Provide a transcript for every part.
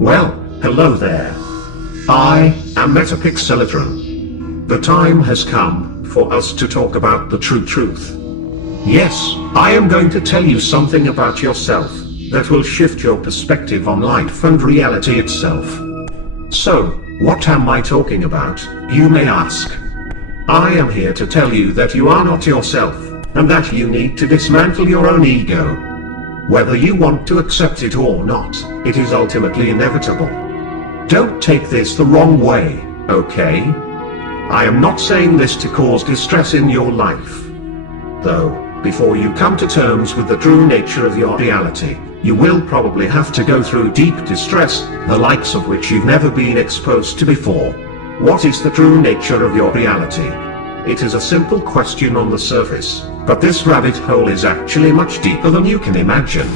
Well, hello there. I am Metapixelatron. The time has come for us to talk about the true truth. Yes, I am going to tell you something about yourself that will shift your perspective on life and reality itself. So, what am I talking about, you may ask? I am here to tell you that you are not yourself, and that you need to dismantle your own ego. Whether you want to accept it or not, it is ultimately inevitable. Don't take this the wrong way, okay? I am not saying this to cause distress in your life. Though, before you come to terms with the true nature of your reality, you will probably have to go through deep distress, the likes of which you've never been exposed to before. What is the true nature of your reality? It is a simple question on the surface, but this rabbit hole is actually much deeper than you can imagine.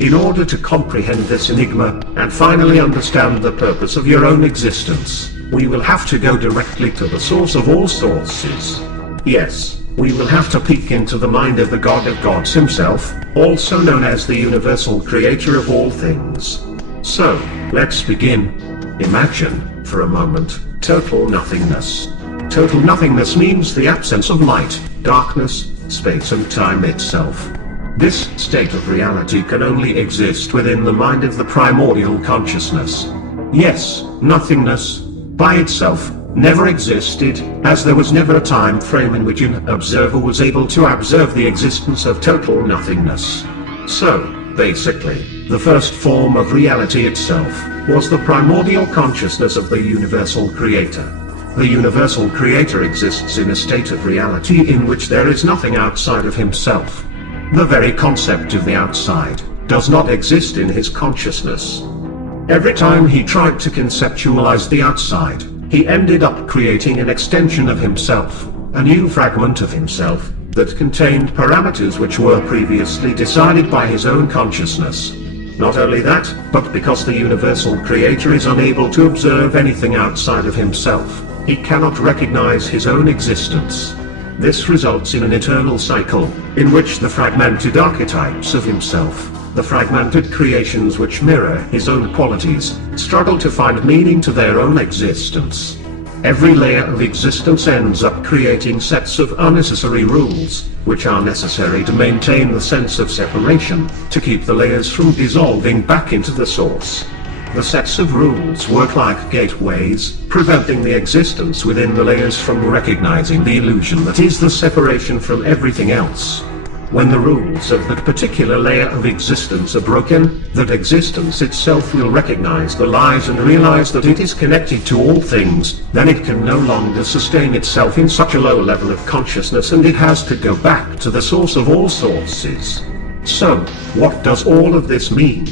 In order to comprehend this enigma, and finally understand the purpose of your own existence, we will have to go directly to the source of all sources. Yes, we will have to peek into the mind of the God of Gods himself, also known as the universal creator of all things. So, let's begin. Imagine, for a moment, total nothingness. Total nothingness means the absence of light, darkness, space and time itself. This state of reality can only exist within the mind of the primordial consciousness. Yes, nothingness, by itself, never existed, as there was never a time frame in which an observer was able to observe the existence of total nothingness. So, basically, the first form of reality itself was the primordial consciousness of the universal creator. The universal creator exists in a state of reality in which there is nothing outside of himself. The very concept of the outside does not exist in his consciousness. Every time he tried to conceptualize the outside, he ended up creating an extension of himself, a new fragment of himself, that contained parameters which were previously decided by his own consciousness. Not only that, but because the universal creator is unable to observe anything outside of himself, he cannot recognize his own existence. This results in an eternal cycle, in which the fragmented archetypes of himself, the fragmented creations which mirror his own qualities, struggle to find meaning to their own existence. Every layer of existence ends up creating sets of unnecessary rules, which are necessary to maintain the sense of separation, to keep the layers from dissolving back into the source. The sets of rules work like gateways, preventing the existence within the layers from recognizing the illusion that is the separation from everything else. When the rules of that particular layer of existence are broken, that existence itself will recognize the lies and realize that it is connected to all things, then it can no longer sustain itself in such a low level of consciousness and it has to go back to the source of all sources. So, what does all of this mean?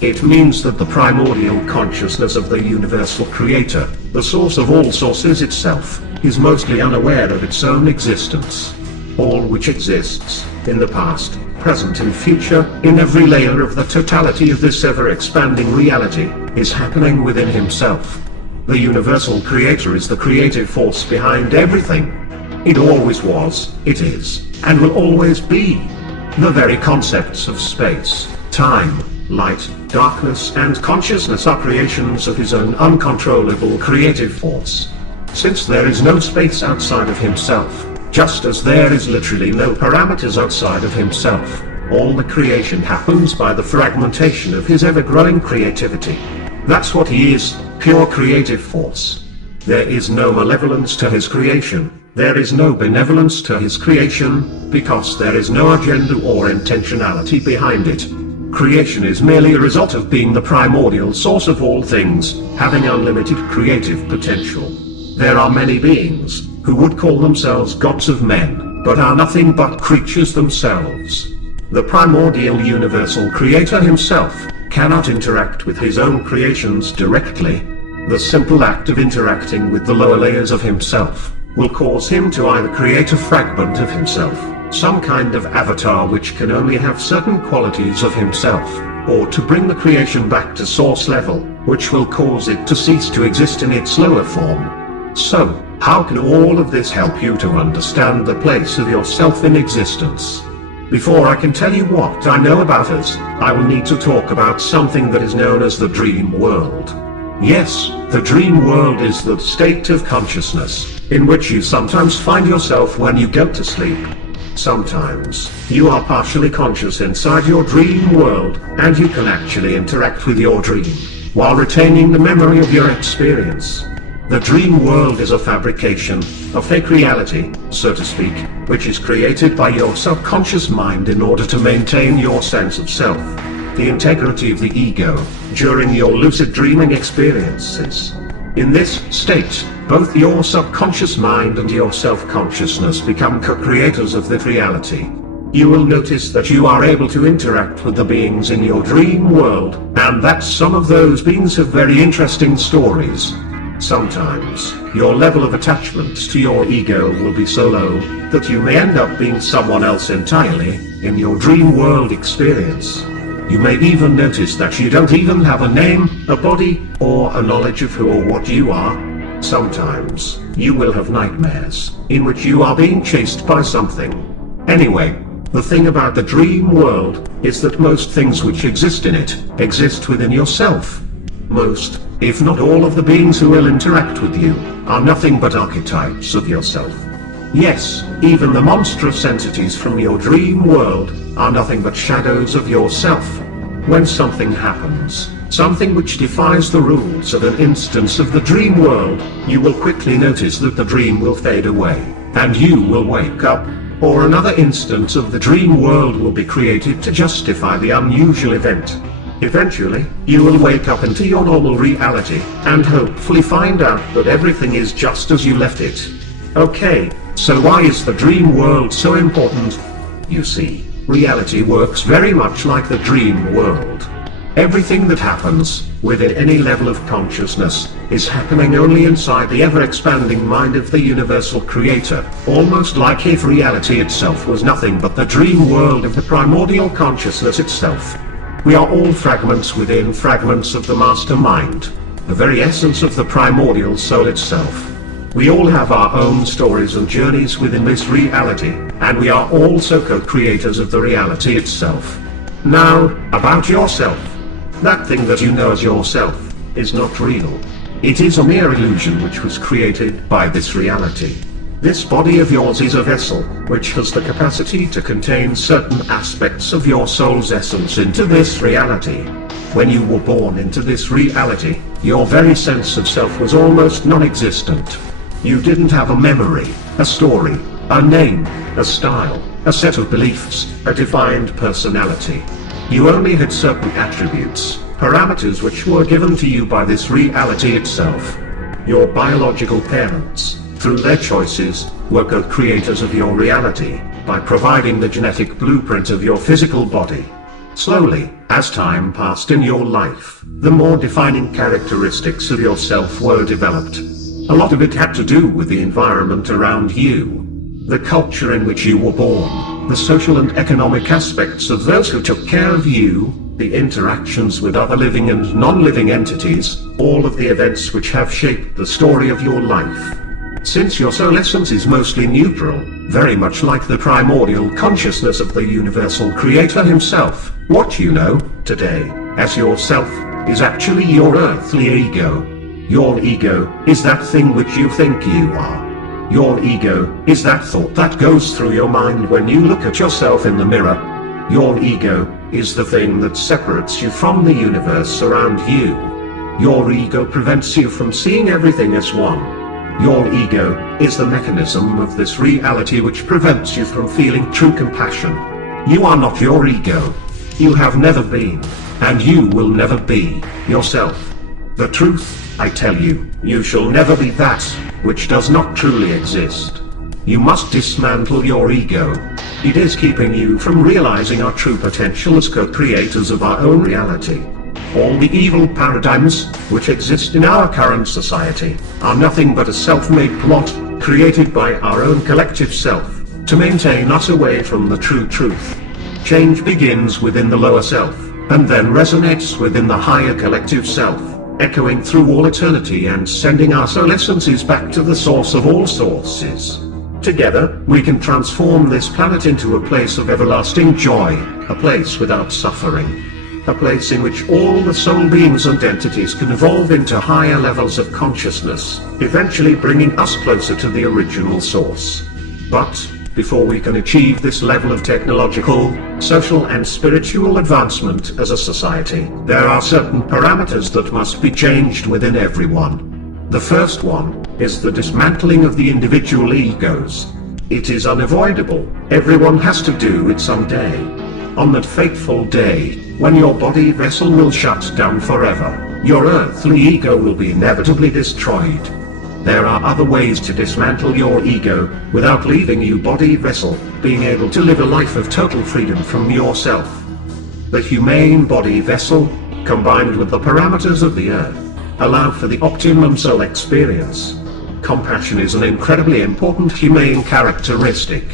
It means that the primordial consciousness of the universal creator, the source of all sources itself, is mostly unaware of its own existence. All which exists, in the past, present and future, in every layer of the totality of this ever-expanding reality, is happening within himself. The universal creator is the creative force behind everything. It always was, it is, and will always be. The very concepts of space, time, light, darkness and consciousness are creations of his own uncontrollable creative force. Since there is no space outside of himself, just as there is literally no parameters outside of himself, all the creation happens by the fragmentation of his ever-growing creativity. That's what he is, pure creative force. There is no malevolence to his creation, there is no benevolence to his creation, because there is no agenda or intentionality behind it. Creation is merely a result of being the primordial source of all things, having unlimited creative potential. There are many beings who would call themselves gods of men, but are nothing but creatures themselves. The primordial universal creator himself cannot interact with his own creations directly. The simple act of interacting with the lower layers of himself will cause him to either create a fragment of himself, some kind of avatar which can only have certain qualities of himself, or to bring the creation back to source level, which will cause it to cease to exist in its lower form. So, how can all of this help you to understand the place of yourself in existence? Before I can tell you what I know about us, I will need to talk about something that is known as the dream world. Yes, the dream world is the state of consciousness, in which you sometimes find yourself when you go to sleep. Sometimes, you are partially conscious inside your dream world, and you can actually interact with your dream, while retaining the memory of your experience. The dream world is a fabrication, a fake reality, so to speak, which is created by your subconscious mind in order to maintain your sense of self, the integrity of the ego, during your lucid dreaming experiences. In this state, both your subconscious mind and your self-consciousness become co-creators of that reality. You will notice that you are able to interact with the beings in your dream world, and that some of those beings have very interesting stories. Sometimes, your level of attachment to your ego will be so low, that you may end up being someone else entirely, in your dream world experience. You may even notice that you don't even have a name, a body, or a knowledge of who or what you are. Sometimes, you will have nightmares, in which you are being chased by something. Anyway, the thing about the dream world, is that most things which exist in it, exist within yourself. Most, if not all of the beings who will interact with you, are nothing but archetypes of yourself. Yes, even the monstrous entities from your dream world, are nothing but shadows of yourself. When something happens, something which defies the rules of an instance of the dream world, you will quickly notice that the dream will fade away, and you will wake up, or another instance of the dream world will be created to justify the unusual event. Eventually, you will wake up into your normal reality, and hopefully find out that everything is just as you left it. Okay, so why is the dream world so important? You see, reality works very much like the dream world. Everything that happens, within any level of consciousness, is happening only inside the ever-expanding mind of the universal creator, almost like if reality itself was nothing but the dream world of the primordial consciousness itself. We are all fragments within fragments of the master mind, the very essence of the primordial soul itself. We all have our own stories and journeys within this reality, and we are also co-creators of the reality itself. Now, about yourself. That thing that you know as yourself, is not real. It is a mere illusion which was created by this reality. This body of yours is a vessel, which has the capacity to contain certain aspects of your soul's essence into this reality. When you were born into this reality, your very sense of self was almost non-existent. You didn't have a memory, a story, a name, a style, a set of beliefs, a defined personality. You only had certain attributes, parameters which were given to you by this reality itself. Your biological parents, through their choices, were co-creators of your reality, by providing the genetic blueprint of your physical body. Slowly, as time passed in your life, the more defining characteristics of yourself were developed. A lot of it had to do with the environment around you, the culture in which you were born, the social and economic aspects of those who took care of you, the interactions with other living and non-living entities, all of the events which have shaped the story of your life. Since your soul essence is mostly neutral, very much like the primordial consciousness of the universal creator himself, what you know, today, as yourself, is actually your earthly ego. Your ego, is that thing which you think you are. Your ego, is that thought that goes through your mind when you look at yourself in the mirror. Your ego, is the thing that separates you from the universe around you. Your ego prevents you from seeing everything as one. Your ego, is the mechanism of this reality which prevents you from feeling true compassion. You are not your ego. You have never been, and you will never be, yourself. The truth, I tell you, you shall never be that, which does not truly exist. You must dismantle your ego. It is keeping you from realizing our true potential as co-creators of our own reality. All the evil paradigms, which exist in our current society, are nothing but a self-made plot, created by our own collective self, to maintain us away from the true truth. Change begins within the lower self, and then resonates within the higher collective self, echoing through all eternity and sending our soul essences back to the source of all sources. Together, we can transform this planet into a place of everlasting joy, a place without suffering. A place in which all the soul beings and entities can evolve into higher levels of consciousness, eventually bringing us closer to the original source. But, before we can achieve this level of technological, social and spiritual advancement as a society, there are certain parameters that must be changed within everyone. The first one is the dismantling of the individual egos. It is unavoidable. Everyone has to do it someday. On that fateful day, when your body vessel will shut down forever, your earthly ego will be inevitably destroyed. There are other ways to dismantle your ego, without leaving you body vessel, being able to live a life of total freedom from yourself. The humane body vessel, combined with the parameters of the earth, allow for the optimum soul experience. Compassion is an incredibly important humane characteristic.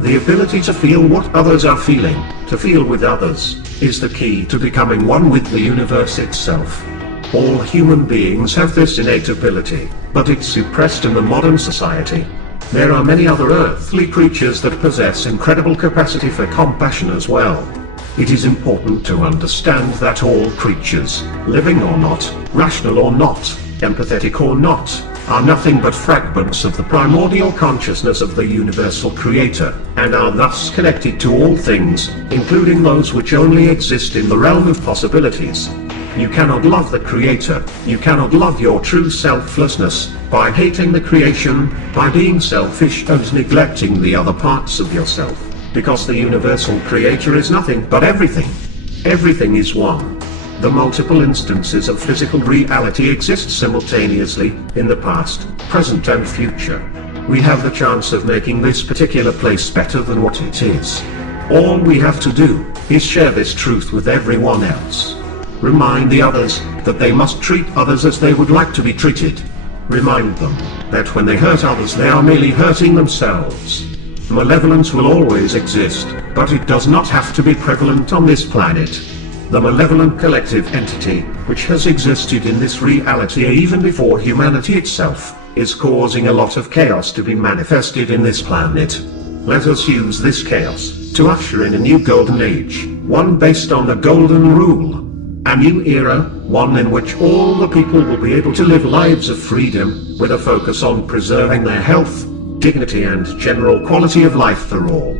The ability to feel what others are feeling, to feel with others, is the key to becoming one with the universe itself. All human beings have this innate ability, but it's suppressed in the modern society. There are many other earthly creatures that possess incredible capacity for compassion as well. It is important to understand that all creatures, living or not, rational or not, empathetic or not, are nothing but fragments of the primordial consciousness of the universal creator, and are thus connected to all things, including those which only exist in the realm of possibilities. You cannot love the creator, you cannot love your true selflessness, by hating the creation, by being selfish and neglecting the other parts of yourself, because the universal creator is nothing but everything. Everything is one. The multiple instances of physical reality exist simultaneously, in the past, present and future. We have the chance of making this particular place better than what it is. All we have to do, is share this truth with everyone else. Remind the others, that they must treat others as they would like to be treated. Remind them, that when they hurt others they are merely hurting themselves. Malevolence will always exist, but it does not have to be prevalent on this planet. The malevolent collective entity, which has existed in this reality even before humanity itself, is causing a lot of chaos to be manifested in this planet. Let us use this chaos, to usher in a new golden age, one based on the golden rule. A new era, one in which all the people will be able to live lives of freedom, with a focus on preserving their health, dignity and general quality of life for all.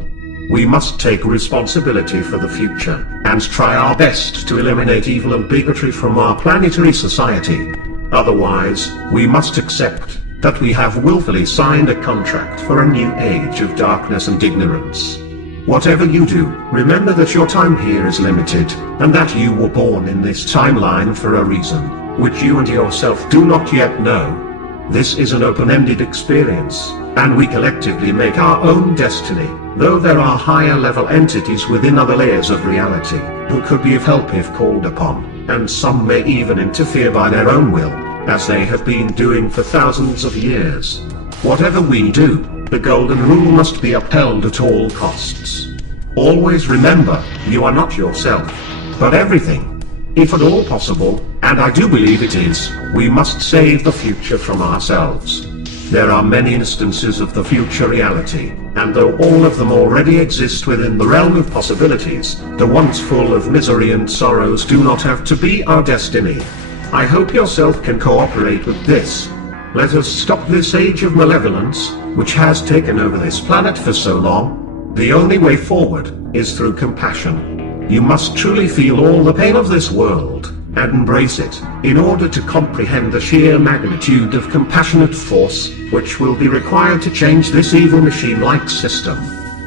We must take responsibility for the future, and try our best to eliminate evil and bigotry from our planetary society. Otherwise, we must accept that we have willfully signed a contract for a new age of darkness and ignorance. Whatever you do, remember that your time here is limited, and that you were born in this timeline for a reason, which you and yourself do not yet know. This is an open-ended experience, and we collectively make our own destiny, though there are higher level entities within other layers of reality, who could be of help if called upon, and some may even interfere by their own will, as they have been doing for thousands of years. Whatever we do, the golden rule must be upheld at all costs. Always remember, you are not yourself, but everything. If at all possible, and I do believe it is, we must save the future from ourselves. There are many instances of the future reality, and though all of them already exist within the realm of possibilities, the ones full of misery and sorrows do not have to be our destiny. I hope yourself can cooperate with this. Let us stop this age of malevolence, which has taken over this planet for so long. The only way forward is through compassion. You must truly feel all the pain of this world, and embrace it, in order to comprehend the sheer magnitude of compassionate force, which will be required to change this evil machine-like system.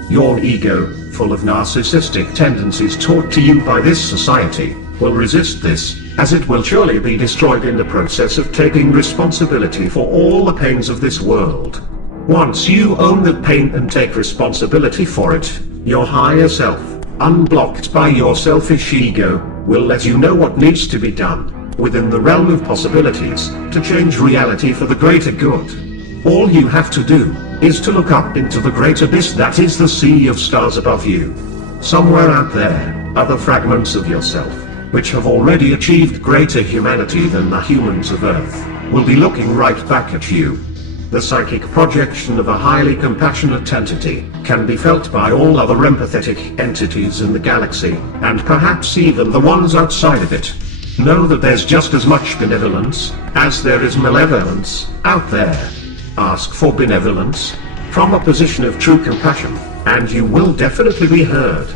Your ego, full of narcissistic tendencies taught to you by this society, will resist this, as it will surely be destroyed in the process of taking responsibility for all the pains of this world. Once you own that pain and take responsibility for it, your higher self, unblocked by your selfish ego, will let you know what needs to be done, within the realm of possibilities, to change reality for the greater good. All you have to do, is to look up into the great abyss that is the sea of stars above you. Somewhere out there, other fragments of yourself, which have already achieved greater humanity than the humans of Earth, will be looking right back at you. The psychic projection of a highly compassionate entity can be felt by all other empathetic entities in the galaxy, and perhaps even the ones outside of it. Know that there's just as much benevolence as there is malevolence out there. Ask for benevolence from a position of true compassion, and you will definitely be heard.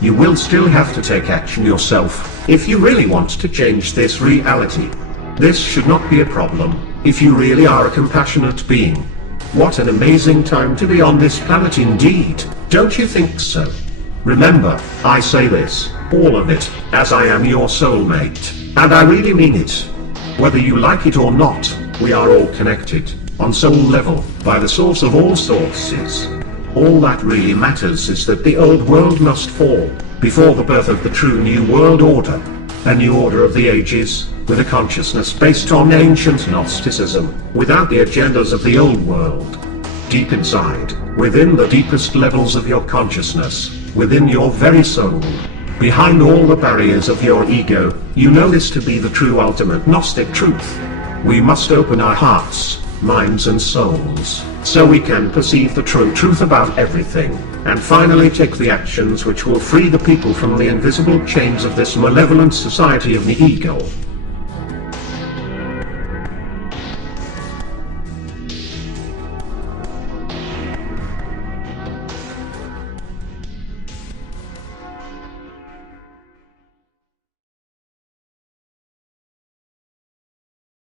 You will still have to take action yourself if you really want to change this reality. This should not be a problem if you really are a compassionate being. What an amazing time to be on this planet indeed, don't you think so? Remember, I say this, all of it, as I am your soulmate, and I really mean it. Whether you like it or not, we are all connected, on soul level, by the source of all sources. All that really matters is that the old world must fall, before the birth of the true new world order. A new order of the ages, with a consciousness based on ancient Gnosticism, without the agendas of the old world. Deep inside, within the deepest levels of your consciousness, within your very soul, behind all the barriers of your ego, you know this to be the true ultimate Gnostic truth. We must open our hearts, minds and souls, so we can perceive the true truth about everything, and finally take the actions which will free the people from the invisible chains of this malevolent society of the ego.